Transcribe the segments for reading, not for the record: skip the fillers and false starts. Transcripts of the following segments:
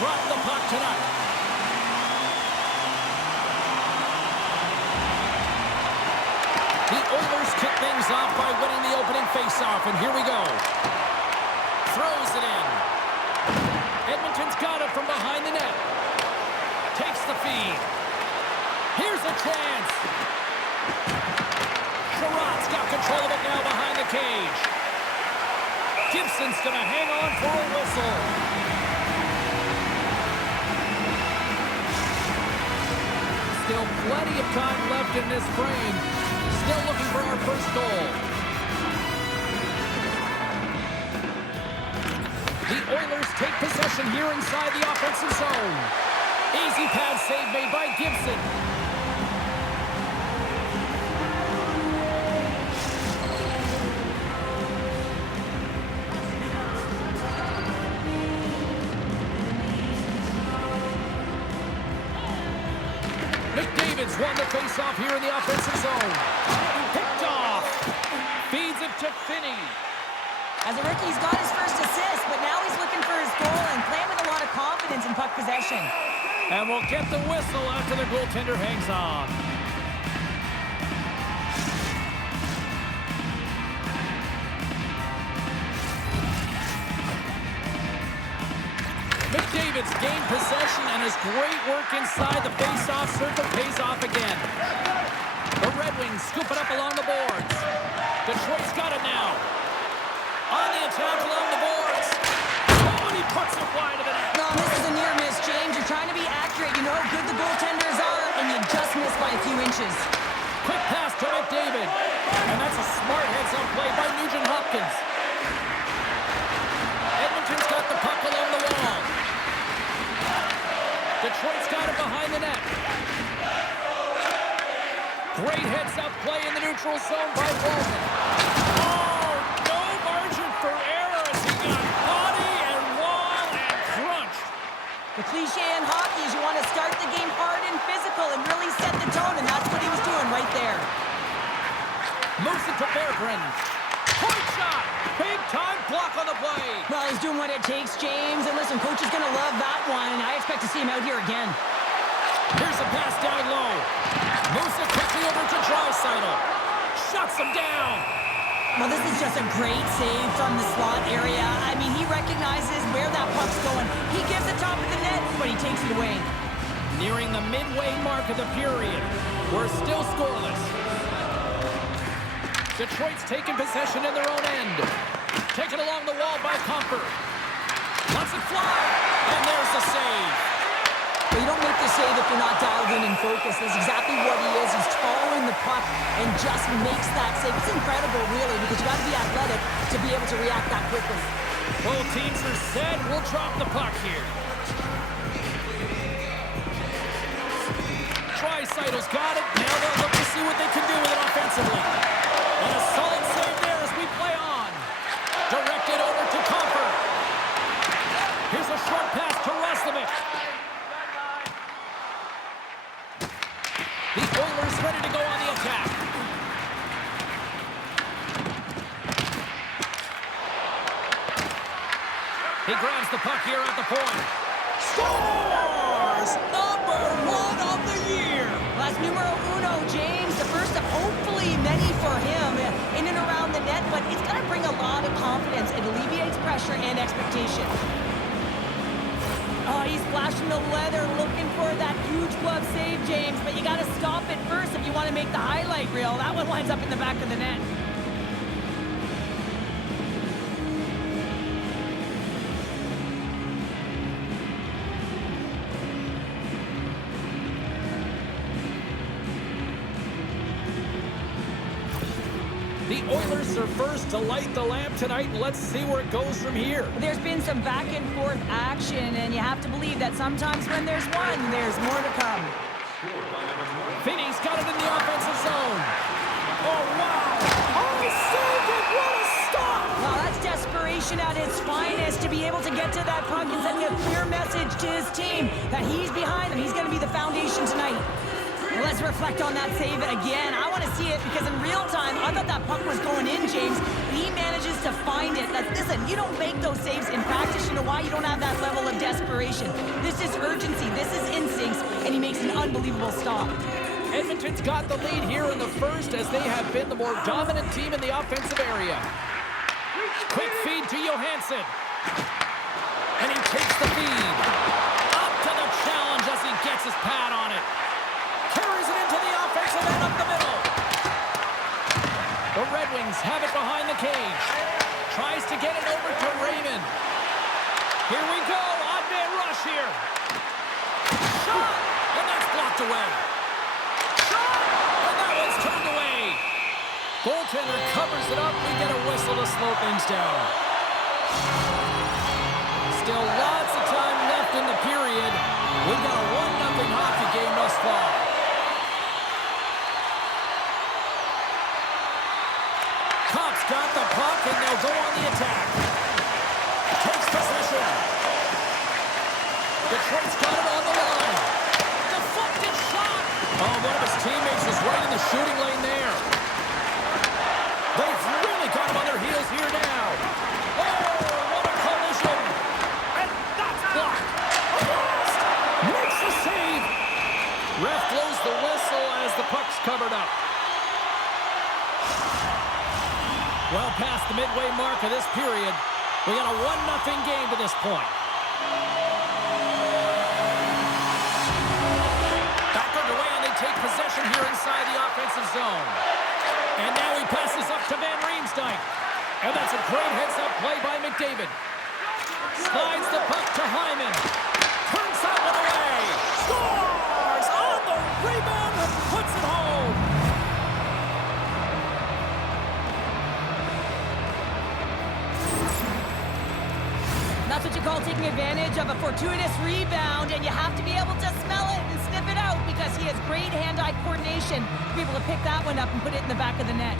drop the puck tonight. The Oilers kick things off by winning the opening faceoff, and here we go. Throws it in. Edmonton's got it from behind the net. Takes the feed. Here's a chance. Sherratt's got control of it now behind the cage. Gibson's going to hang on for a whistle. Still plenty of time left in this frame. Still looking for our first goal. The Oilers take possession here inside the offensive zone. Easy pad save made by Gibson. McDavid's won the faceoff here in the offensive zone. Picked off. Feeds it to Finney. As a rookie, he's got his first assist, but now he's looking for his goal and playing with a lot of confidence in puck possession. And we'll get the whistle after the goaltender hangs on. McDavid's gained possession, and his great work inside the face-off circle pays off again. The Red Wings scoop it up along the boards. Detroit's got it now. On the attack along the boards. Oh, and he puts it wide of the net. No, this is a near miss, James. You're trying to be accurate. You know how good the goaltenders are, and you just miss by a few inches. Quick pass to McDavid. And that's a smart heads-up play by Nugent Hopkins. Edmonton's got the puck along the wall. Detroit's got it behind the net. Great heads-up play in the neutral zone by Walton. Oh, no margin for error as he got body and wall and crunched. The cliche in hockey is you want to start the game hard and physical and really set the tone, and that's what he was doing right there. Moves it to Berggren. Point shot! Big-time block on the play. Well, he's doing what it takes, James. And listen, coach is going to love that one, and I expect to see him out here again. Here's a pass down low. Moves it quickly over to Draisaitl. Shuts him down. Well, this is just a great save from the slot area. I mean, he recognizes where that puck's going. He gives it top of the net, but he takes it away. Nearing the midway mark of the period. We're still scoreless. Detroit's taking possession in their own end. Taken along the wall by Comfort. Lets it fly, and there's the save. But you don't make the save if you're not dialed in and focused. That's exactly what he is. He's following the puck and just makes that save. It's incredible, really, because you got to be athletic to be able to react that quickly. Both teams are set. We'll drop the puck here. Draisaitl's got it. Now they'll look to see what they can do with it offensively. And a solid save there as we play on. Directed over to Comfort. Here's a short pass to Roslovic. The Oilers ready to go on the attack. He grabs the puck here at the point. Scores! Number 1 of the year! That's numero uno, James. The first of hopefully many for him in and around the net, but it's going to bring a lot of confidence. It alleviates pressure and expectation. Oh, he's flashing the leather, looking for that huge glove save, James, but you got to stop it first if you want to make the highlight reel. That one winds up in the back of the net. The Oilers are first to light the lamp tonight, and let's see where it goes from here. There's been some back and forth action, and you have to believe that sometimes when there's one, there's more to come. Finney's got it in the offensive zone. Oh, wow. Oh, he saved it. What a stop. Well, that's desperation at its finest to be able to get to that puck and send a clear message to his team that he's behind them. He's going to be the foundation tonight. Let's reflect on that save again. I want to see it because in real time, I thought that puck was going in, James. He manages to find it. Listen, you don't make those saves in practice. You know why? You don't have that level of desperation. desperation. This is urgency. This is instincts, and he makes an unbelievable stop. Edmonton's got the lead here in the first as they have been the more dominant team in the offensive area. Quick feed to Johansson. And he takes the feed. Up to the challenge as he gets his pad on it. Carries it into the offensive end up the middle. The Red Wings have it behind the cage. Tries to get it over to Raymond. Here we go. Odd man rush here. Shot! And that's blocked away. Shot! And that one's turned away. Goaltender covers it up. We get a whistle to slow things down. Still lots of time left in the period. We've got a 1-0 hockey game thus far. Cops got the puck, and they'll go on the attack. Takes possession. Detroit's got it on the line. Deflected shot. Oh, one of his teammates is right in the shooting lane there. They've really got him on their heels here now. Oh, what a collision. And that's blocked. Makes the save. Ref blows the whistle as the puck's covered up. Well past the midway mark of this period, we got a 1-0 game to this point. Back underway, and they take possession here inside the offensive zone. And now he passes up to Van Riemsdyk. And that's a great heads-up play by McDavid. Slides the puck to Hyman. Turns that one away. Scores on the rebound and puts it home. That's what you call taking advantage of a fortuitous rebound, and you have to be able to smell it and sniff it out because he has great hand-eye coordination to be able to pick that one up and put it in the back of the net.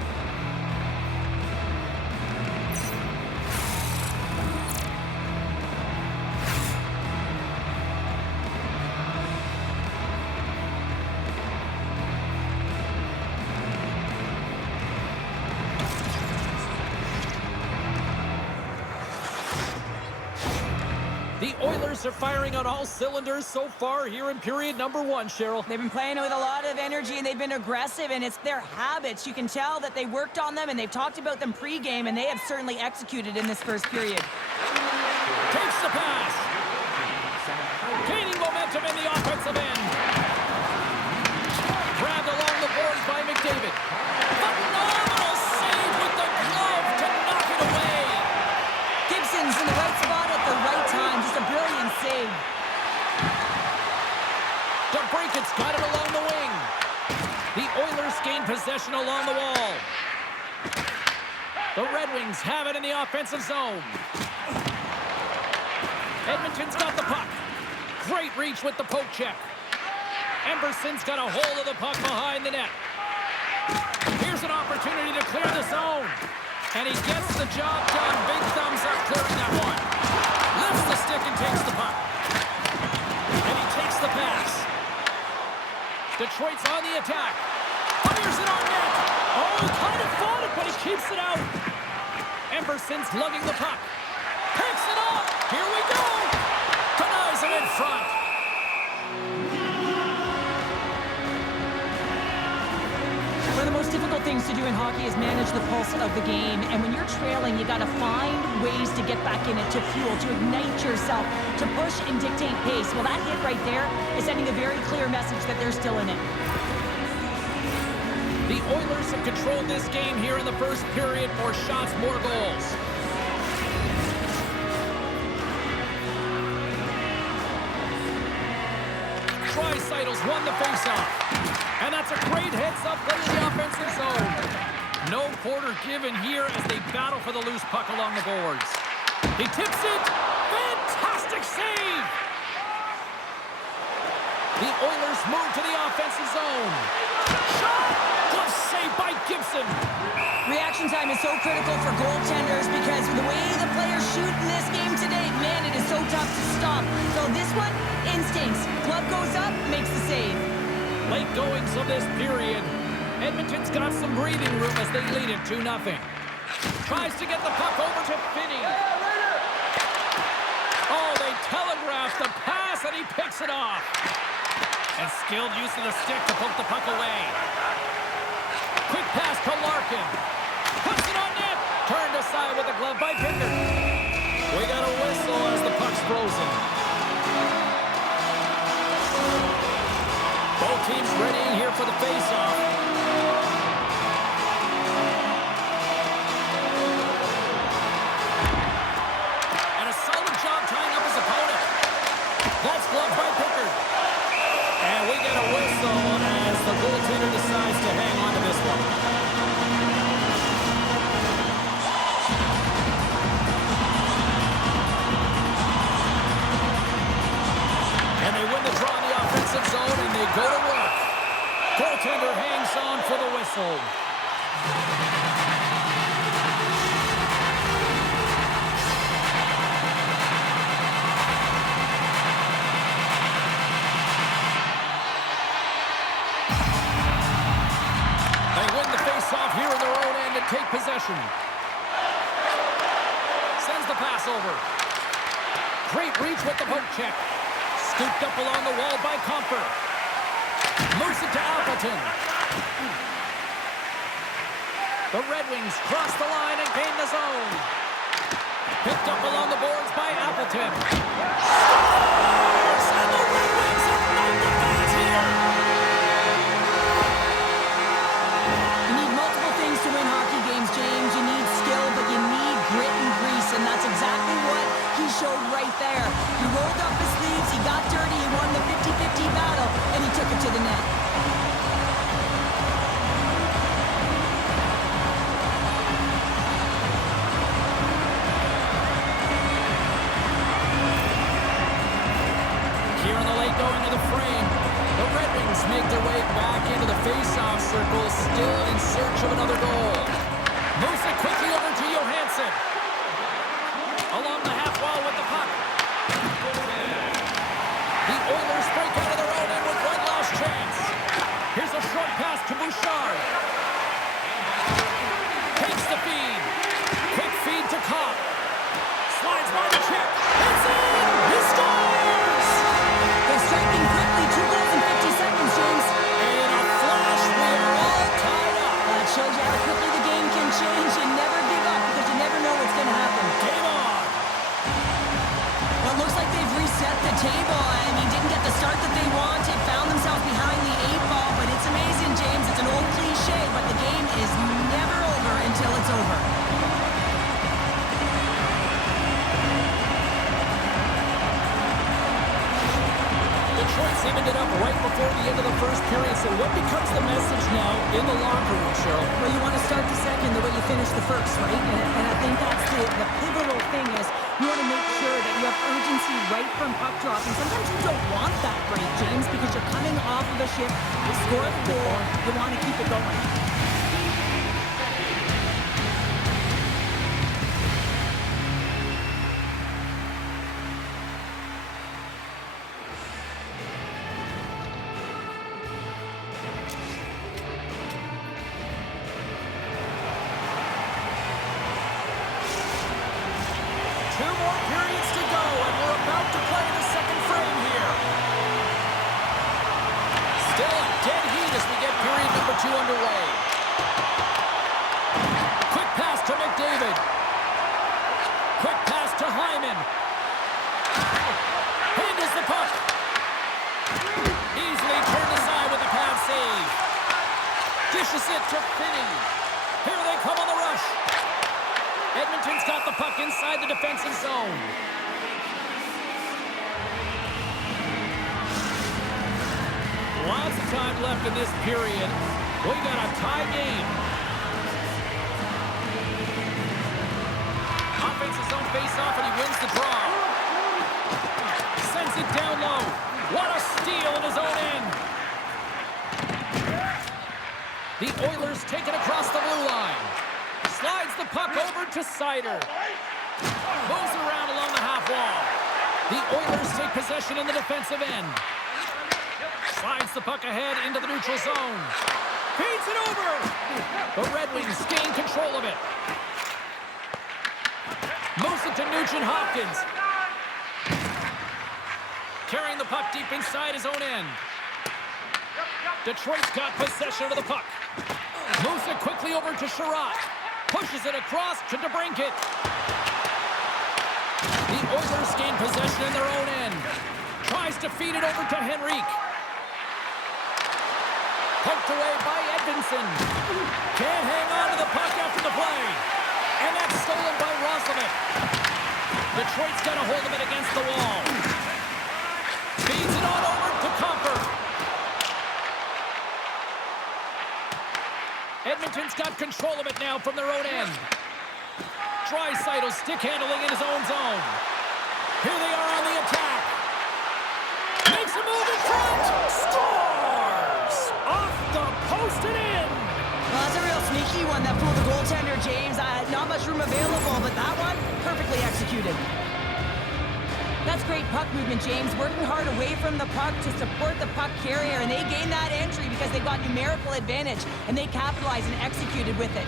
The Oilers are firing on all cylinders so far here in period number 1, Cheryl. They've been playing with a lot of energy, and they've been aggressive, and it's their habits. You can tell that they worked on them, and they've talked about them pregame, and they have certainly executed in this first period. Takes the pass. Gaining momentum in the offensive end. Grabbed along the boards by McDavid. Phenomenal save with the glove to knock it away. Gibson's in the right spot at the right time. Just a brilliant save. DeBrincat's got it along the wing. The Oilers gain possession along the wall. The Red Wings have it in the offensive zone. Edmonton's got the puck. Great reach with the poke check. Emberson's got a hold of the puck behind the net. Here's an opportunity to clear the zone. And he gets the job done. Big thumbs up clearing that one. Lifts the stick and takes the puck. And he takes the pass. Detroit's on the attack. Fires it on net. Oh, he kind of fought it, but he keeps it out. Emberson's lugging the puck. Picks it up. Here we go. Denies it in front. One of the most difficult things to do in hockey is manage the pulse of the game. And when you're trailing, you got to find ways to get back in it, to fuel, to ignite yourself, to push and dictate pace. Well, that hit right there is sending a very clear message that they're still in it. The Oilers have controlled this game here in the first period. More shots, more goals. Draisaitl won the faceoff. And that's a great heads-up play in the offensive zone. No quarter given here as they battle for the loose puck along the boards. He tips it. Fantastic save. The Oilers move to the offensive zone. Shot! Glove save by Gibson. Reaction time is so critical for goaltenders because the way the players shoot in this game today, man, it is so tough to stop. So this one, instincts. Glove goes up, makes the save. Late goings of this period. Edmonton's got some breathing room as they lead it 2-0. Tries to get the puck over to Finney. Oh, they telegraphs the pass, and he picks it off. And skilled use of the stick to poke the puck away. Quick pass to Larkin. Puts it on net. Turned aside with a glove by Pickard. We got a whistle as the puck's frozen. Both teams readying here for the face-off. And a solid job tying up his opponent. That's gloved by Pickard. And we get a whistle as the goaltender decides to hang on to this one. And they win the draw in the offensive zone, and they go to work. Goaltender hangs on for the whistle. They win the face-off here in their own end and take possession. Sends the pass over. Great reach with the poke check. Scooped up along the wall by Comfort. Moves it to Appleton. The Red Wings cross the line and gain the zone. Picked up along the boards by Appleton. Scores! And the Red Wings ignite the fans here. You need multiple things to win hockey games, James. You need skill, but you need grit and grease, and that's exactly what he showed right there. He rolled up his sleeves, he got dirty, he won the 50-50 battle, and he took it to the net. Here in the late going to the frame. The Red Wings make their way back into the face-off circle, still in search of another goal. Moves it quickly over to Johansson. Along the half wall with the puck. The Oilers break out of their own end with one last chance. Here's a short pass to Bouchard. Takes the feed. Quick feed to Kopp. Slides by the chip. It's in! He scores! They're striking quickly, 2 goals in 50 seconds, James. In a flash, we are all tied up. That shows you how quickly the game can change, and never give up because you never know what's going to happen. Game on. Well, it looks like they've reset the table. I mean, didn't get the start that they wanted, found themselves behind the 8 ball, but it's amazing, James. It's an old cliche, but the game is never over until it's over. Detroit's evened it up right before the end of the first period, so what becomes the message now in the locker room, Cheryl? Well, you want to start the second the way you finish the first, right? And I think that's the pivotal thing is you want to make sure that you have urgency right from puck drop. And sometimes you don't want that break, James, because you're coming off of a shift, you score the goal, you want to keep it going. Underway. Quick pass to McDavid. Quick pass to Hyman. Handles the puck. Easily turned aside with a pad save. Dishes it to Finney. Here they come on the rush. Edmonton's got the puck inside the defensive zone. Lots of time left in this period. We got a tie game. Offensive zone face-off, and he wins the draw. Sends it down low. What a steal in his own end. The Oilers take it across the blue line. Slides the puck over to Seider. Moves around along the half wall. The Oilers take possession in the defensive end. Slides the puck ahead into the neutral zone. Feeds it over. The Red Wings gain control of it. Moves it to Nugent Hopkins. the puck deep inside his own end. Detroit's got possession of the puck. Moves it quickly over to Sherratt. Pushes it across to DeBrincat. The Oilers gain possession in their own end. Tries to feed it over to Henrique. Poked away by Edvinsson. Can't hang on to the puck after the play. And that's stolen by Roslovic. Detroit's got a hold of it against the wall. Feeds it on over to Comper. Edmonton's got control of it now from their own end. Draisaitl stick handling in his own zone. Here they are on the attack. Makes a move in front. Scores! Off the post and in. Well, that's a real sneaky one that fooled the goaltender, James. Not much room available, but that one, perfectly executed. That's great puck movement, James. Working hard away from the puck to support the puck carrier, and they gained that entry because they got numerical advantage, and they capitalized and executed with it.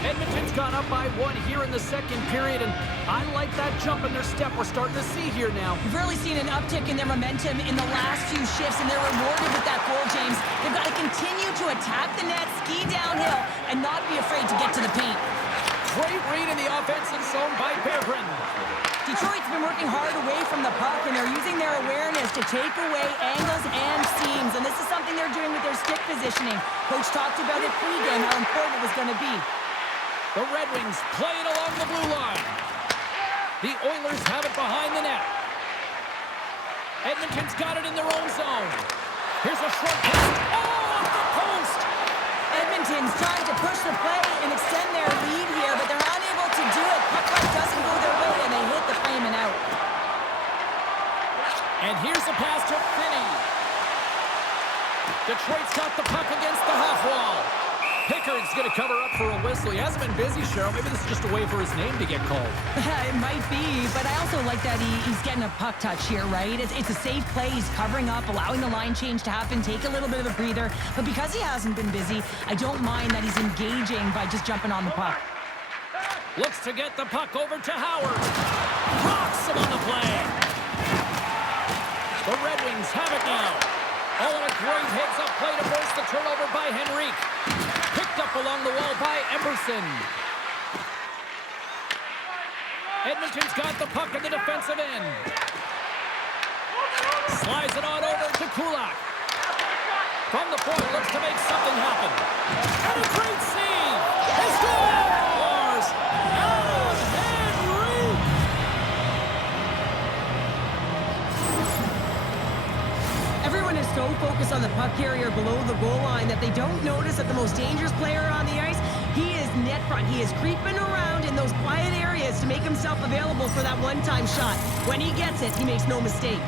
Edmonton's gone up by 1 here in the second period, and I like that jump in their step we're starting to see here now. We've really seen an uptick in their momentum in the last few shifts, and they're rewarded with that goal, James. They've got to continue to attack the net, ski downhill, and not be afraid to get to the paint. Great read in the offensive zone by Berggren. Detroit's been working hard away from the puck, and they're using their awareness to take away angles and seams, and this is something they're doing with their stick positioning. Coach talked about it pregame, how important it was going to be. The Red Wings play it along the blue line. The Oilers have it behind the net. Edmonton's got it in their own zone. Here's a short pass. Oh, off the post! Edmonton's trying to push the play and extend their lead here, but they're unable to do it. Puck doesn't go their way, and they hit the frame and out. And here's a pass to Finney. Detroit's got the puck against the half wall. Pickard's going to cover up for a whistle. He hasn't been busy, Cheryl. Maybe this is just a way for his name to get called. It might be, but I also like that he's getting a puck touch here, right? It's a safe play. He's covering up, allowing the line change to happen, take a little bit of a breather. But because he hasn't been busy, I don't mind that he's engaging by just jumping on the puck. Looks to get the puck over to Howard. Rocks him on the play. The Red Wings have it now. Oh, and a great heads-up play to force the turnover by Henrique. Picked up along the wall by Emerson. Edmonton's got the puck in the defensive end. Slides it on over to Kulak. From the point, looks to make something happen. And a great save! He scores! Alan Henrique! Everyone is so focused on the puck carrier below the goal line that they don't notice that the most dangerous player on the ice, he is net front. He is creeping around in those quiet areas to make himself available for that one-time shot. When he gets it, he makes no mistake.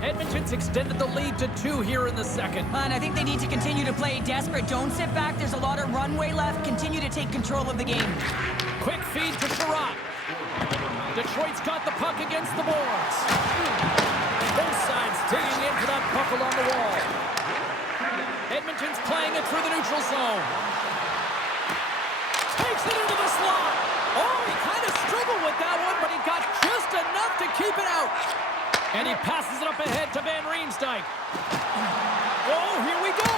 Edmonton's extended the lead to 2 here in the second. And I think they need to continue to play desperate. Don't sit back. There's a lot of runway left. Continue to take control of the game. Quick feed to Sherratt. Detroit's got the puck against the boards. Both sides digging in for that puck along the wall. Edmonton's playing it through the neutral zone. Takes it into the slot. Oh, he kind of struggled with that one, but he got just enough to keep it out. And he passes it up ahead to Van Riemsdyk. Oh, here we go.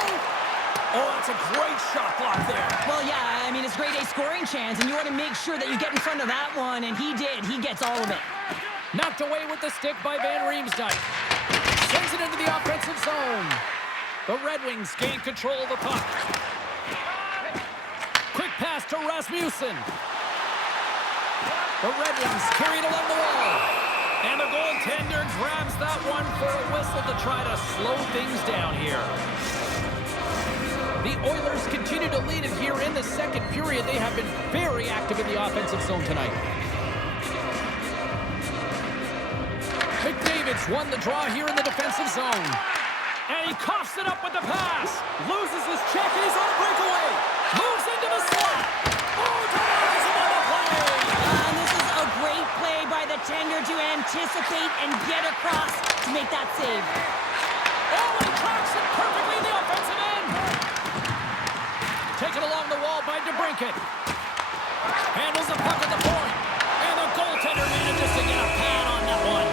Oh, that's a great shot block there. Well, yeah, I mean, it's grade A scoring chance, and you want to make sure that you get in front of that one, and he did. He gets all of it. Knocked away with the stick by Van Riemsdyk. Sends it into the offensive zone. The Red Wings gain control of the puck. Quick pass to Rasmussen. The Red Wings carried along the wall. And the goaltender grabs that one for a whistle to try to slow things down here. The Oilers continue to lead it here in the second period. They have been very active in the offensive zone tonight. McDavid's won the draw here in the defensive zone. And he coughs it up with the pass. Loses his check, and he's on a breakaway. Moves into the slot. Oh, denies him on the play. And this is a great play by the tender to anticipate and get across to make that save. Oh, and he tracks it perfectly in the offensive end. Taken along the wall by DeBrincat. Handles the puck at the point. And the goaltender manages to get a pad on that one.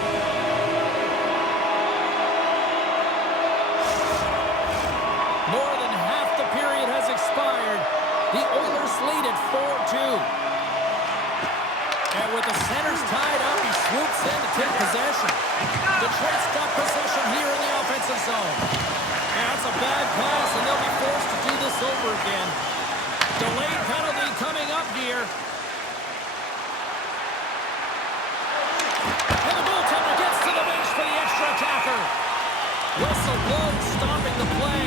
More than half the period has expired. The Oilers lead at 4-2. And with the centers tied up, he swoops in to take possession. Detroit's got possession here in the offensive zone. And that's a bad pass, and they'll be forced to do this over again. Delayed penalty coming up here. And the goaltender gets to the bench for the extra attacker. Whistle blows, stopping the play.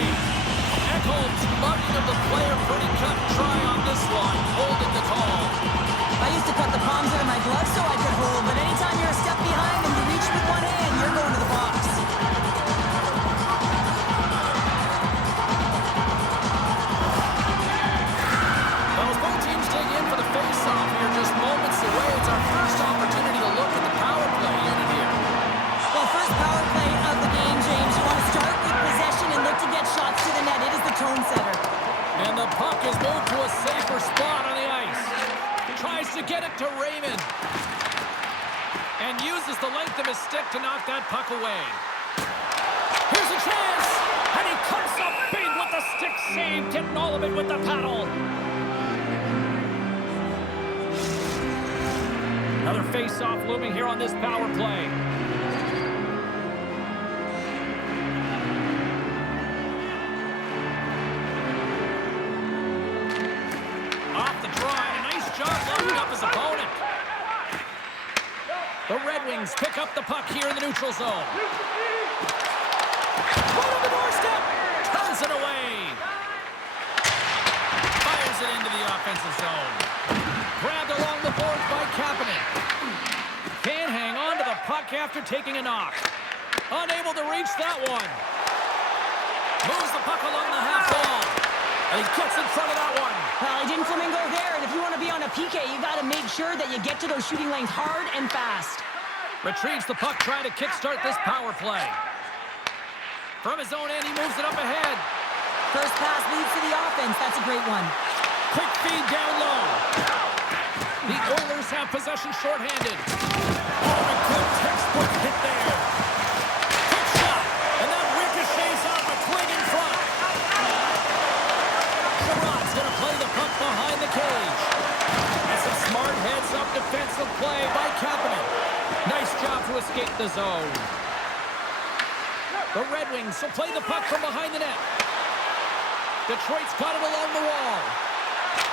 Ekholm's mugging of the player, pretty cut and try on this one, holding the call. I used to cut the palms out of my gloves so I could hold, but anytime you're a step behind and you reach with one hand, you're going to the box. Well, as both teams dig in for the face-off here, just moments away, it's our first opportunity to look at the power play unit here. Well, first power play of the game, James. You want to start with possession and look to get shots to the net. It is the tone setter. And the puck is moved to a safer spot on the ice. Tries to get it to Raymond. And uses the length of his stick to knock that puck away. Here's a chance! And he comes up big with the stick save, getting all of it with the paddle. Another face-off looming here on this power play. Off the draw, and a nice job locking up his opponent. The Red Wings pick up the puck here in the neutral zone. Right on the doorstep! Turns it away. Fires it into the offensive zone. Grabbed along the boards by Kapanen. Can't hang on to the puck after taking a knock. Unable to reach that one. Moves the puck along the half wall. And he gets in front of that one. Well, he didn't flamingo there, and if you want to be on a PK, you got to make sure that you get to those shooting lanes hard and fast. Retrieves the puck, trying to kickstart this power play. From his own end, he moves it up ahead. First pass leads to the offense. That's a great one. Quick feed down low. The Oilers have possession shorthanded. Oh, a good textbook hit there. Quick shot, and that ricochets off a twig in front. Sherrod's going to play the puck behind the cage. And some smart heads-up defensive play by Kapanen. Nice job to escape the zone. The Red Wings will play the puck from behind the net. Detroit's got it along the wall.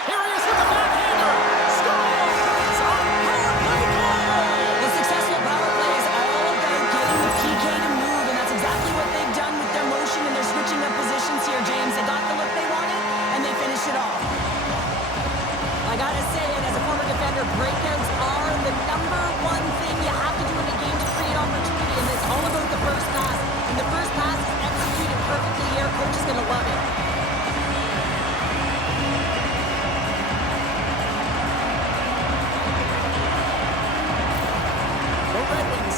Here he is with the backhander. Scores! On power play goal! The successful power play is all about getting the PK to move, and that's exactly what they've done with their motion and their switching of positions here, James. They got the look they wanted, and they finished it off. I gotta say it, as a former defender, breakouts are the number one thing you have to do in a game to create opportunity, and it's all about the first pass. And the first pass is executed perfectly here. Coach is gonna love it.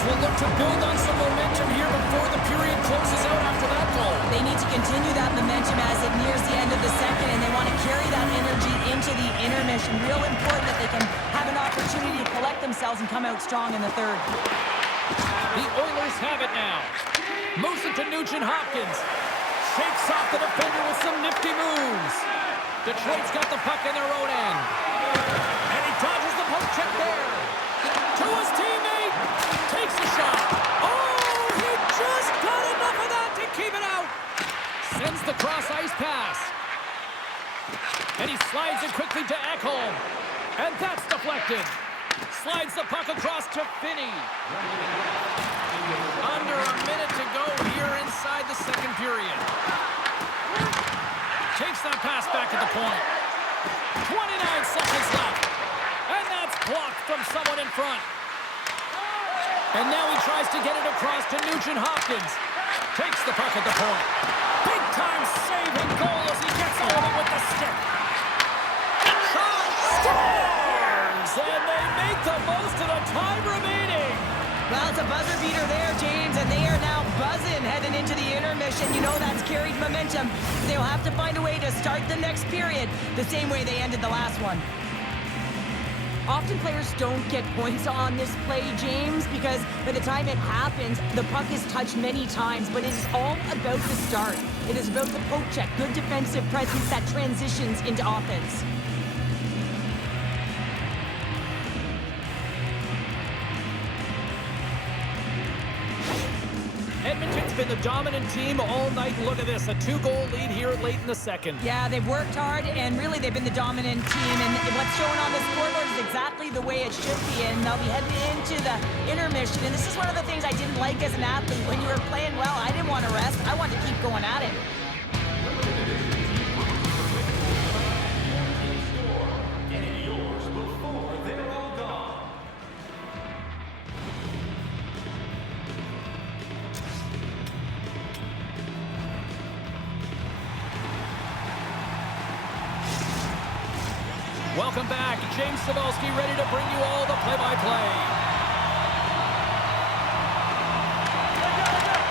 Will look to build on some momentum here before the period closes out after that goal. They need to continue that momentum as it nears the end of the second, and they want to carry that energy into the intermission. Real important that they can have an opportunity to collect themselves and come out strong in the third. The Oilers have it now. Moves it to Nugent-Hopkins. Shakes off the defender with some nifty moves. Detroit's got the puck in their own end. And he dodges the poke check there. To his teammate. Takes a shot. Oh, he just got enough of that to keep it out. Sends the cross-ice pass. And he slides it quickly to Ekholm. And that's deflected. Slides the puck across to Finney. Under a minute to go here inside the second period. Takes that pass back at the point. 29 seconds left. And that's blocked from someone in front. And now he tries to get it across to Nugent-Hopkins. Takes the puck at the point. Big time save and goal as he gets all of it with the stick. Shot scores! And they make the most of the time remaining. Well, it's a buzzer beater there, James, and they are now buzzing heading into the intermission. You know that's carried momentum. They'll have to find a way to start the next period the same way they ended the last one. Often players don't get points on this play, James, because by the time it happens, the puck is touched many times, but it is all about the start. It is about the poke check, good defensive presence that transitions into offense. Edmonton's been the dominant team all night. Look at this, a 2-goal lead here late in the second. Yeah, they've worked hard, and really they've been the dominant team. And what's shown on the scoreboard is exactly the way it should be. And they'll be heading into the intermission. And this is one of the things I didn't like as an athlete. When you were playing well, I didn't want to rest. I wanted to keep going at it. Welcome back. James Cybulski ready to bring you all the play-by-play.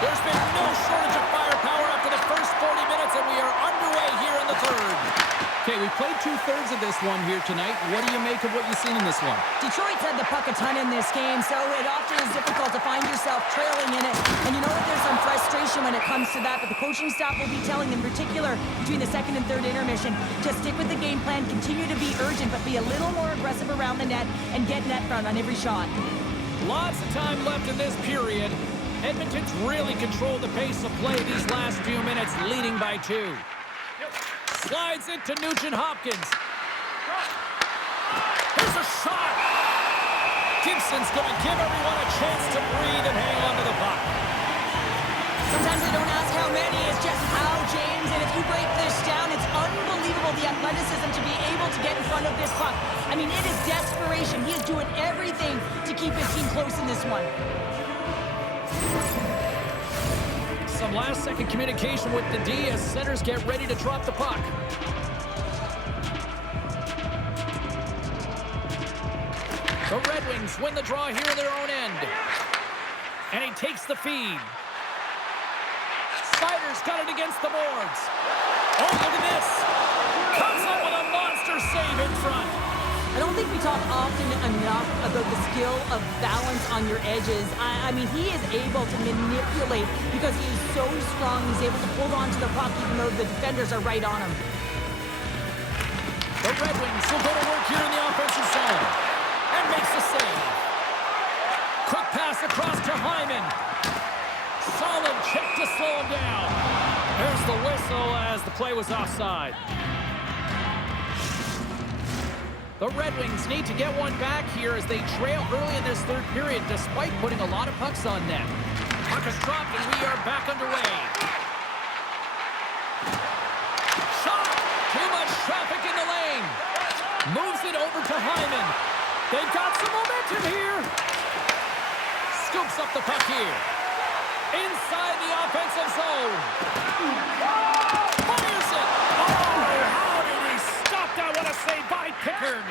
There's been no shortage of firepower after the first 40 minutes, and we are underway here in the third. Okay, we played 2/3 of this one here tonight. What do you make of what you've seen in this one? Detroit's had the puck a ton in this game, so it often is difficult to find yourself trailing in it. And you know what? There's some frustration when it comes to that, but the coaching staff will be telling them, in particular between the second and third intermission, to stick with the game plan, continue to be urgent, but be a little more aggressive around the net and get net front on every shot. Lots of time left in this period. Edmonton's really controlled the pace of play these last few minutes, leading by 2. Slides into Nugent-Hopkins. Here's a shot. Gibson's going to give everyone a chance to breathe and hang on to the puck. Sometimes they don't ask how many, it's just how, James. And if you break this down, it's unbelievable the athleticism to be able to get in front of this puck. I mean, it is desperation. He is doing everything to keep his team close in this one. Some last-second communication with the D as centers get ready to drop the puck. The Red Wings win the draw here in their own end. And he takes the feed. Snyder's got it against the boards. Oh, look at this. Comes up with a monster save in front. I don't think we talk often enough about the skill of balance on your edges. I mean, he is able to manipulate because he is so strong. He's able to hold on to the puck even though the defenders are right on him. The Red Wings will go to work here in the offensive zone. And makes the save. Quick pass across to Hyman. Solid check to slow him down. There's the whistle as the play was offside. The Red Wings need to get one back here as they trail early in this third period despite putting a lot of pucks on net. Puck is dropped and we are back underway. Shot! Too much traffic in the lane. Moves it over to Hyman. They've got some momentum here. Scoops up the puck here. Inside the offensive zone. Fires it! Oh, how did he stop that? What a save by Pickard.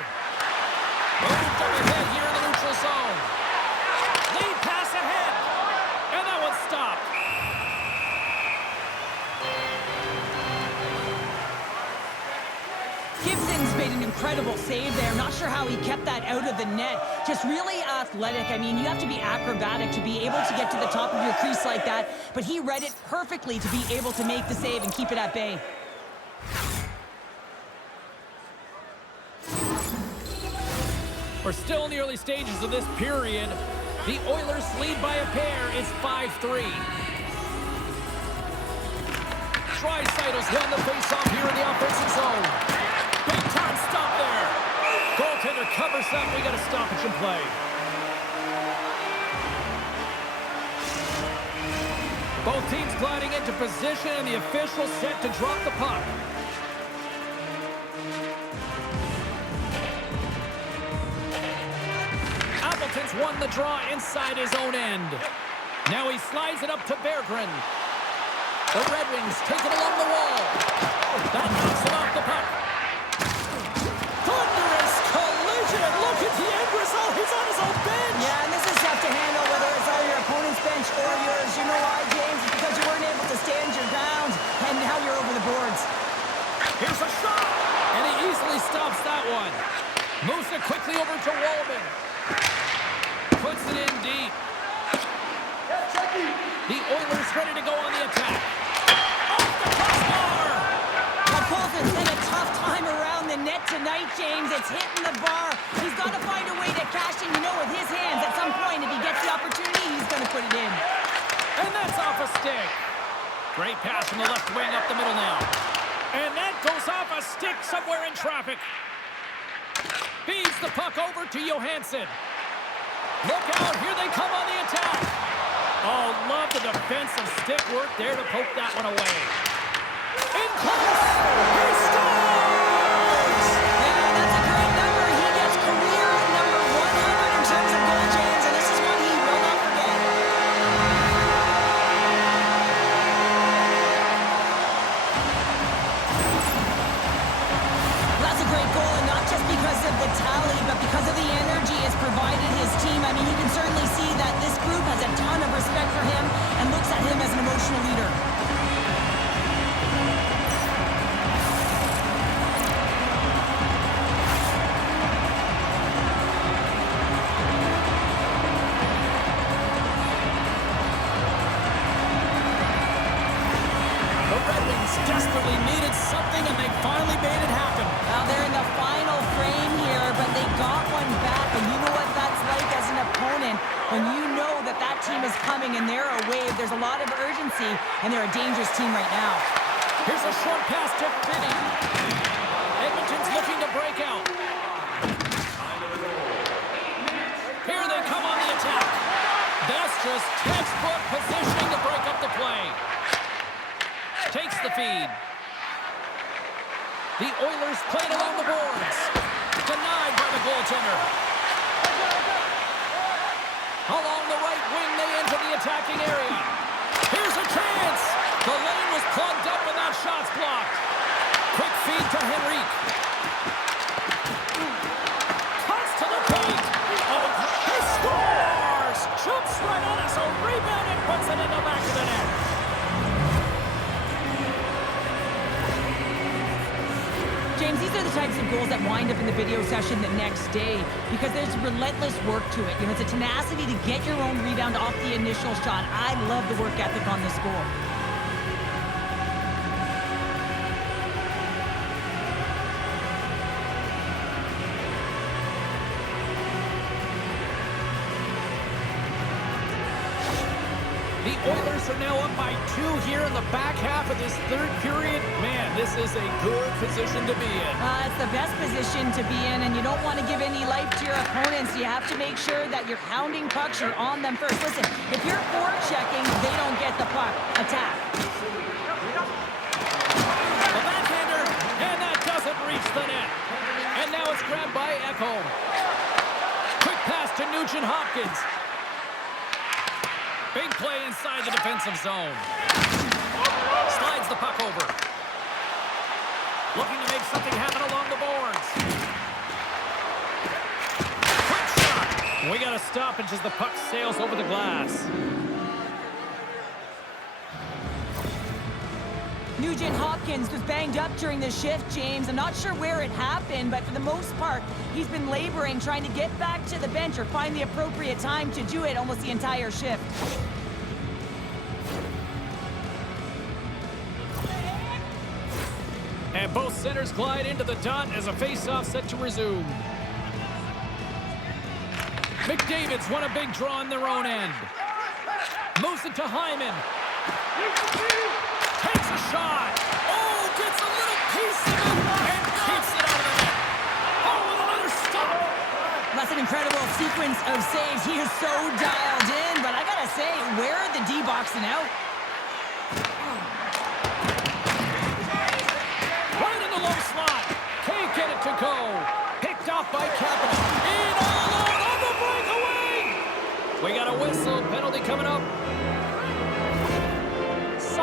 Moved up ahead here in the neutral zone. Lead pass ahead. And that one stopped. Gibson's made an incredible save there. Not sure how he kept that out of the net. Just really athletic. I mean, you have to be acrobatic to be able to get to the top of your crease like that. But he read it perfectly to be able to make the save and keep it at bay. We're still in the early stages of this period. The Oilers lead by a pair. It's 5-3. Draisaitl won the faceoff here in the offensive zone. Big time stop there. Goaltender covers up. We got a stoppage in play. Both teams gliding into position, and the official set to drop the puck. Appleton's won the draw inside his own end. Now he slides it up to Berggren. The Red Wings take it along the wall. That knocks it off the puck. Thunderous collision. Look at the end result. He's on his own bench. Yeah, and this is tough to handle, whether it's on your opponent's bench or yours. You know why, James? It's because you weren't able to stand your ground, and now you're over the boards. Here's a shot. And he easily stops that one. Moves it quickly over to Wallman. Puts it in deep. The Oilers ready to go on the attack. Off the crossbar! Well, Colton's had a tough time around the net tonight, James. It's hitting the bar. He's got to find a way to cash in, with his hands. At some point, if he gets the opportunity, he's going to put it in. And that's off a stick. Great pass from the left wing up the middle now. And that goes off a stick somewhere in traffic. Feeds the puck over to Johansson. Look out, here they come on the attack. Oh, love the defensive stick work there to poke that one away. In close, he scores! Yeah, that's a great number. He gets career number 100 in terms of goal, James, and this is one he will not forget. That's a great goal, and not just because of the tally, but because of the energy it's provided his team. I mean, you can certainly see that this group has a ton of respect for him and looks at him as an emotional leader. The Red Wings desperately needed something, and they finally made it happen. Now they're in the final frame here, but they got one back, and you know what that's like as an opponent. When you know that that team is coming and they're a wave, there's a lot of urgency, and they're a dangerous team right now. Here's a short pass to Finney. Edmonton's looking to break out. Here they come on the attack. That's just textbook positioning to break up the play. Takes the feed. The Oilers play it along the boards. Denied by the goaltender. Along the right wing, they enter the attacking area. Here's a chance. The lane was plugged up and that shot's blocked. Quick feed to Henrique. Cuts to the paint. Oh, he scores! Jumps right on it, so rebound and puts it in the back of the net. James, these are the types of goals that wind up in the video session the next day because there's relentless work to it. It's a tenacity to get your own rebound off the initial shot. I love the work ethic on this goal. The Oilers are now up by 2 here in the back half of this third period. Man, this is a good position to be in. It's the best position to be in, and you don't want to give any life to your opponents. You have to make sure that you're hounding pucks, you're on them first. Listen, if you're forechecking, they don't get the puck. Attack. The backhander, and that doesn't reach the net. And now it's grabbed by Ekholm. Quick pass to Nugent Hopkins. Big play inside the defensive zone. Slides the puck over. Looking to make something happen along the boards. Quick shot. We got a stoppage as the puck sails over the glass. Nugent Hopkins was banged up during the shift, James. I'm not sure where it happened, but for the most part, he's been laboring, trying to get back to the bench or find the appropriate time to do it almost the entire shift. And both centers glide into the dot as a face-off set to resume. McDavid's won a big draw on their own end. Moves it to Hyman. Takes a shot. Oh, gets a little piece of it and keeps it out of the net. Oh, and another stop. That's an incredible sequence of saves. He is so dialed in, but I gotta say, where are the D-boxing out? Right in the low slot. Can't get it to go. Picked off by Capital. In all alone on the breakaway. We got a whistle. Penalty coming up.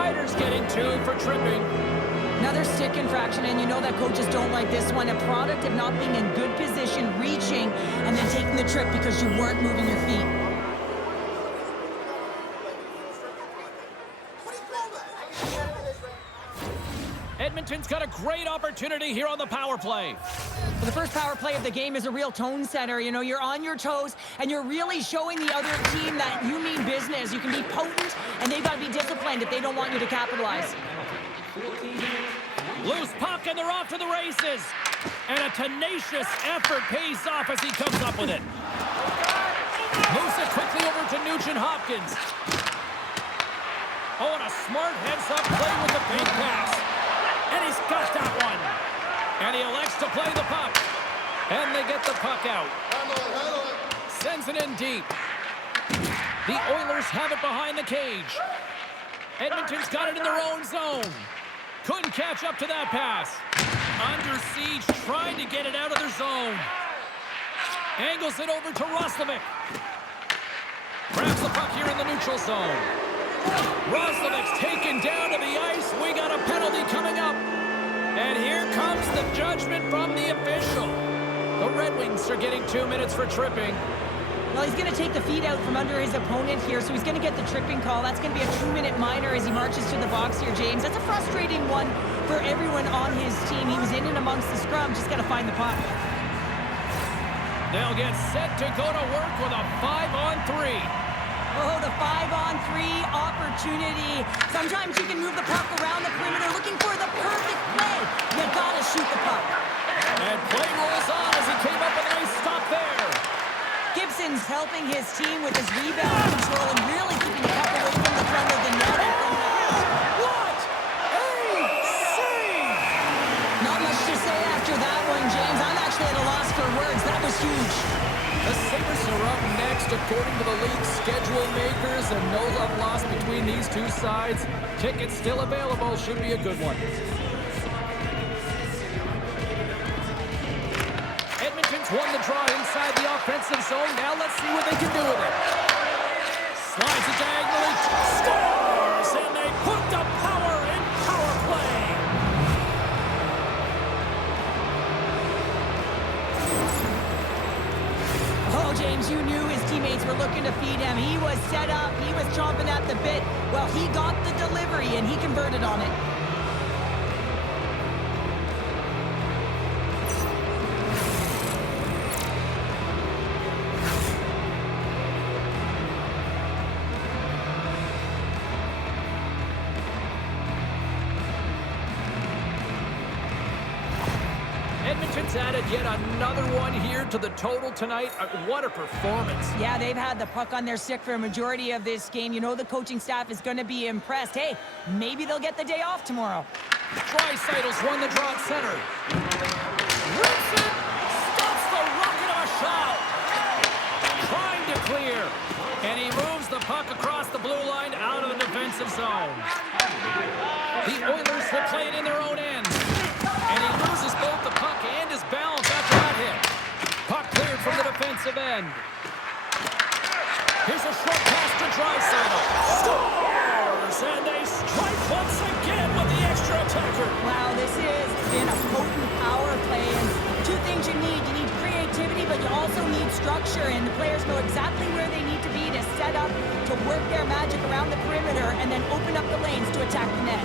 Riders getting 2 for tripping. Another stick infraction, and you know that coaches don't like this one. A product of not being in good position, reaching, and then taking the trip because you weren't moving your feet. Edmonton's got a great opportunity here on the power play. Well, the first power play of the game is a real tone setter. You know, you're on your toes, and you're really showing the other team that you mean business. You can be potent, and they've got to be disciplined if they don't want you to capitalize. Loose puck, and they're off to the races. And a tenacious effort pays off as he comes up with it. Moves it quickly over to Nugent-Hopkins. Oh, and a smart heads-up play with the big pass. And he's got that one. And he elects to play the puck. And they get the puck out. Sends it in deep. The Oilers have it behind the cage. Edmonton's got it in their own zone. Couldn't catch up to that pass. Under siege, trying to get it out of their zone. Angles it over to Roslovic. Grabs the puck here in the neutral zone. Roslovic's taken down to the ice. We got a penalty coming up. And here comes the judgment from the official. The Red Wings are getting 2 minutes for tripping. Well, he's going to take the feet out from under his opponent here, so he's going to get the tripping call. That's going to be a 2-minute minor as he marches to the box here, James. That's a frustrating one for everyone on his team. He was in and amongst the scrum, just got to find the puck. They'll get set to go to work with a 5-on-3. Oh, the 5-on-3 opportunity. Sometimes you can move the puck around the perimeter looking for the perfect play. You got to shoot the puck. And play rolls on as he came up with a nice stop there. Gibson's helping his team with his rebound control and really keeping the puck away from the front of the net. What a save! Not much to say after that one, James. I'm actually at a loss for words. That was huge. The Sabres are up next according to the league schedule makers, and no love lost between these two sides. Tickets still available. Should be a good one. Edmonton's won the draw inside the offensive zone. Now let's see what they can do with it. Slides it diagonally. Scores! And they put the power in power play. Oh, James, you knew his teammates were looking to feed him. He was set up. He was chomping at the bit. Well, he got the delivery, and he converted on it. Edmonton's added yet another one here to the total tonight. What a performance. Yeah, they've had the puck on their stick for a majority of this game. You know the coaching staff is going to be impressed. Hey, maybe they'll get the day off tomorrow. Draisaitl's won the draw at center. Rips it! Stops the rocket of a shot! Trying to clear. And he moves the puck across the blue line out of the defensive zone. The Oilers will play it in their own end. And he loses both the puck and his balance after that hit. Puck cleared from the defensive end. Here's a short pass to Draisaitl. Scores! And they strike once again with the extra attacker. Wow, this has been a potent power play. And two things you need. You need creativity, but you also need structure. And the players know exactly where they need to be to set up, to work their magic around the perimeter, and then open up the lanes to attack the net.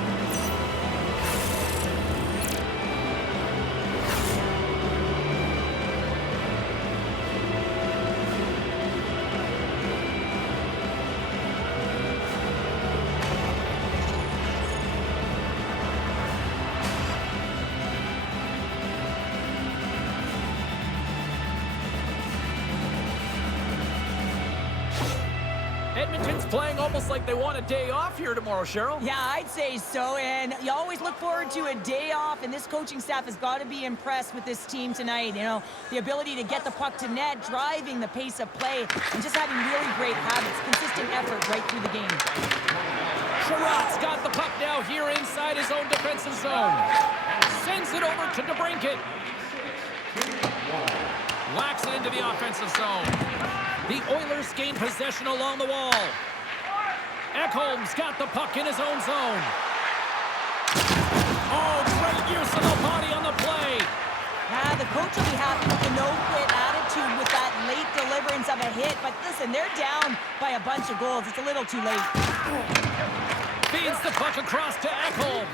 Edmonton's playing almost like they want a day off here tomorrow, Cheryl. Yeah, I'd say so, and you always look forward to a day off, and this coaching staff has got to be impressed with this team tonight. You know, the ability to get the puck to net, driving the pace of play, and just having really great habits, consistent effort right through the game. Sherrod's got the puck now here inside his own defensive zone. Sends it over to DeBrincat. Whacks it into the offensive zone. The Oilers gain possession along the wall. Ekholm's got the puck in his own zone. Oh, great use of the body on the play. The coach will be happy with the no-quit attitude with that late deliverance of a hit. But listen, they're down by a bunch of goals. It's a little too late. Feeds the puck across to Ekholm.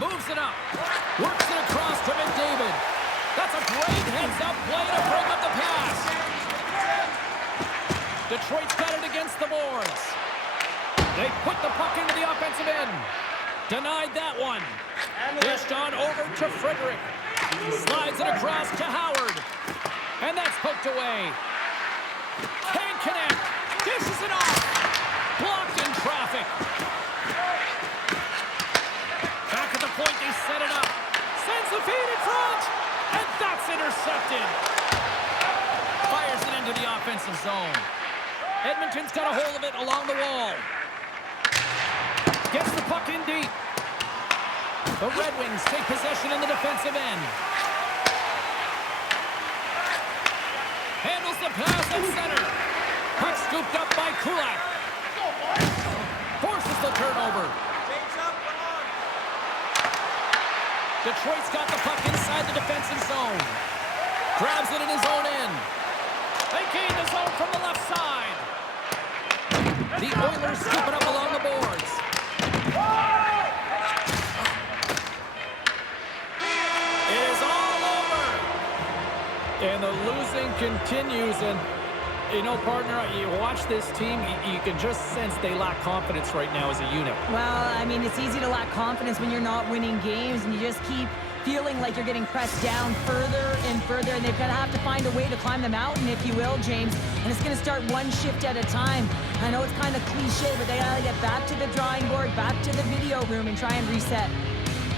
Moves it up. Works it across to McDavid. That's a great heads-up play to bring up the pass. Detroit's got it against the boards. They put the puck into the offensive end. Denied that one. Dished on over to Frederick. Slides it across to Howard. And that's poked away. Can't connect. Dishes it off. Blocked in traffic. Back at the point, they set it up. Sends the feed in front. And that's intercepted. Fires it into the offensive zone. Edmonton's got a hold of it along the wall. Gets the puck in deep. The Red Wings take possession in the defensive end. Handles the pass at center. Puck scooped up by Kulak. Forces the turnover. Detroit's got the puck inside the defensive zone. Grabs it in his own end. They gain the zone from the left side. The Oilers scoop it up along the boards. It is all over. And the losing continues. And, you know, partner, you watch this team, you can just sense they lack confidence right now as a unit. Well, I mean, it's easy to lack confidence when you're not winning games and you just keep feeling like you're getting pressed down further and further, and they're going to have to find a way to climb the mountain, if you will, James. And it's going to start one shift at a time. I know it's kind of cliche, but they got to get back to the drawing board, back to the video room, and try and reset.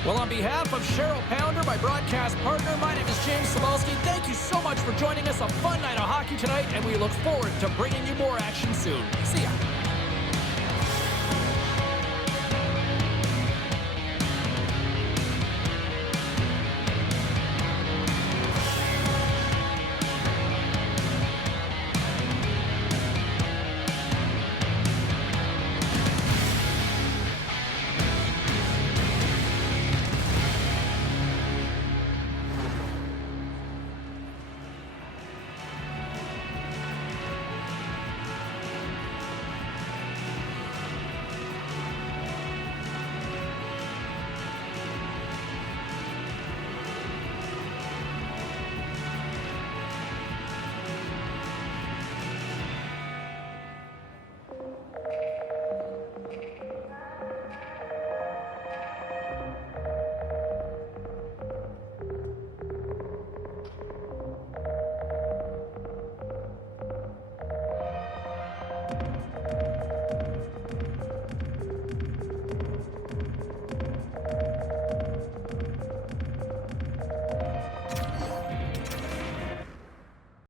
Well, on behalf of Cheryl Pounder, my broadcast partner, my name is James Cebulski. Thank you so much for joining us. A fun night of hockey tonight, and we look forward to bringing you more action soon. See ya.